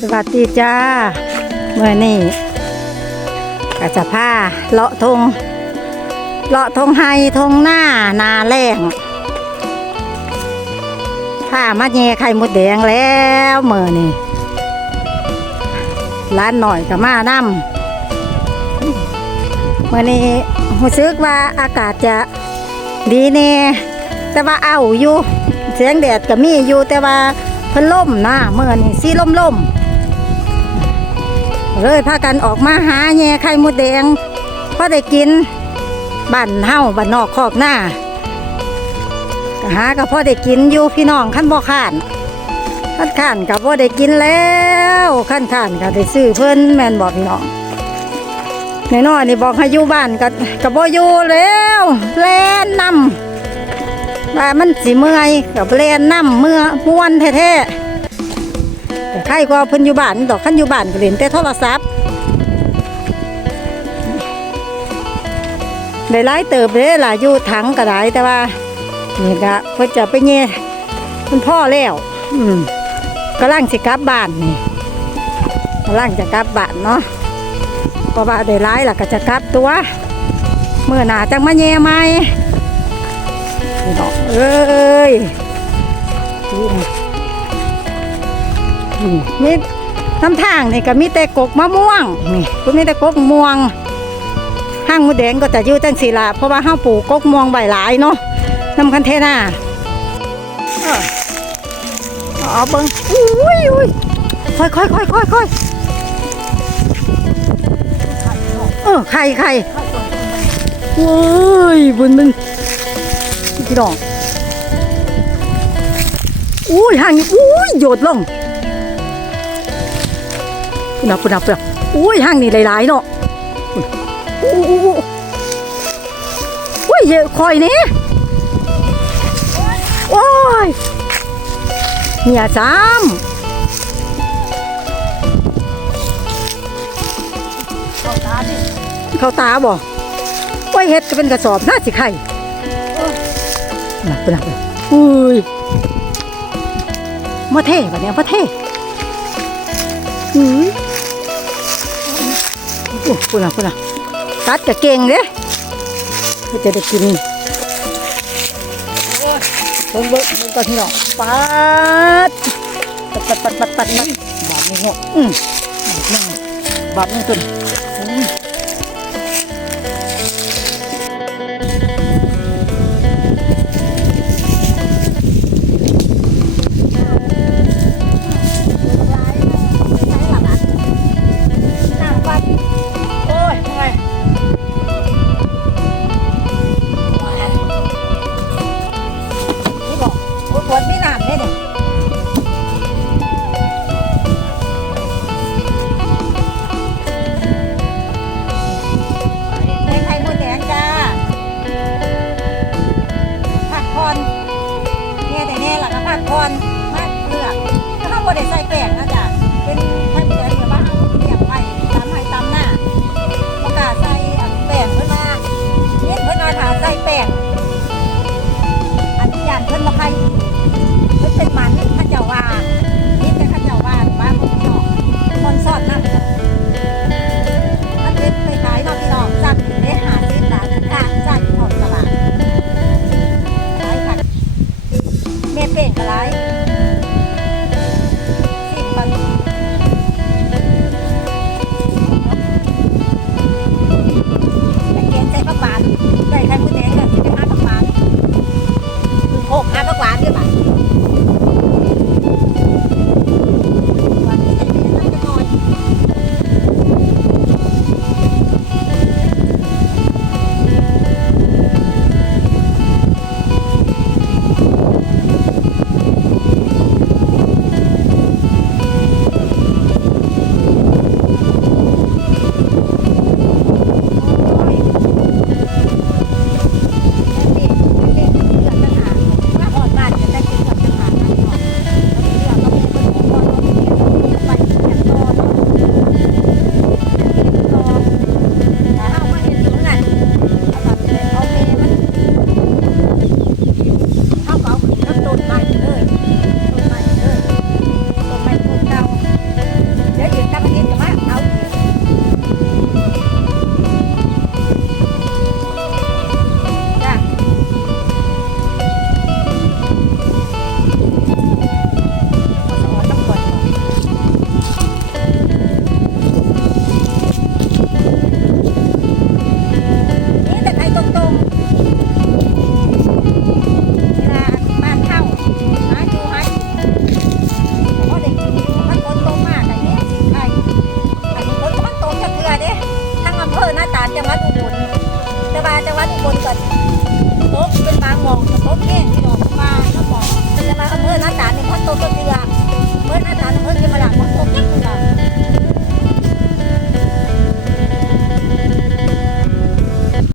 สวัสดีจ้าเมื่อนี้ก็จะพาเลาะทงเลาะทงไฮทงหน้านาแรงผ้ามาแย่ไข่มดแดงแล้วเมื่อนี้ร้านหน่อยกับมานํเมื่อนี้รู้สึกว่าอากาศจะดีแน่แต่ว่าเอาอยู่เสียงแดดก็มีอยู่แต่ว่า เพิ่นล่มนะเมื่อนี้สีล่มล่มเลยพากันออกมาหาแย่ไข่มดแดงพอได้กินบ้านเฮาบ้านนอกคอกหน้าก็หาก็พ่อได้กินอยู่พี่น้องขั้นบ่ขานขั้นขานก็บ่ได้กินแล้วขั้นขานก็ได้ซื้อเพิ่นแมนบอกพี่น้องใน้อยนี่บอกให้อยู่บ้านก็ก็บ่อยู่แล้วแล่นนำ ว่ามันสิเมื่อยกับเล่นน้ำเมื่อม้วนแท้ๆแต่ใครก็เพิ่นอยู่บ้านดอกขั้นอยู่บ้านก็เล่นแต่โทรศัพท์ได้หลายเติบเลยล่ะอยู่ถังก็ได้แต่ว่านี่ก็เพิ่นจะไปเงี้ยเพิ่นพ่อแล้ว อืมกำลังสิกลับบ้านนี่กำลังจะกลับบ้านเนาะเพราะว่าได้หลายล่ะก็จะกลับตัวเมื่อหนาจังมาแย่ไหม พี่น้องเอ้ยดูนะอืมมีน้ำทางนี่ก็มีแต่กกมะม่วงนี่ก็มีแต่กกม่วงห้างหมูแดงก็จะอยู่จังสีละเพราะว่าห้าปลูกกกม่วงใบหลายเนาะน้ำคันเทน่าเออเอาเบิ้งอุ้ยอุ้ยค่อยค่อยค่อยค่อยค่อยเออไข่ไข่โอ้ยบุญมึง พี่น้องอุ้ยห่างนี่อุ้ยโยดลงปุนเอาปุ่นเอาปุ่นเอาอุ้ยห่างนี่หลายๆเนาะอุ้ยอุ้อุ้อุ้ยเยอะคอยนี่โอ้ยเหี่ยซ้ำเข้าตาบ่โอ้ยเฮ็ดก็เป็นกระสอบน่าสิไข่ หนักไปหนักไปอุ้ยมาเท่ปะเนี่ยมาเท่อุ้ยโอ้ปุ่นอะปุ่นอะตัดกะเก่งเด้ก็จะได้กินเบิ้งเบิ้งเบิ้งก่อนพี่น้องปัดปัดปัดปัดปัดปัดปัดบาดนี่เนาะอืมบาดนี่บาดนี่ตุนอุ้ยน้ ม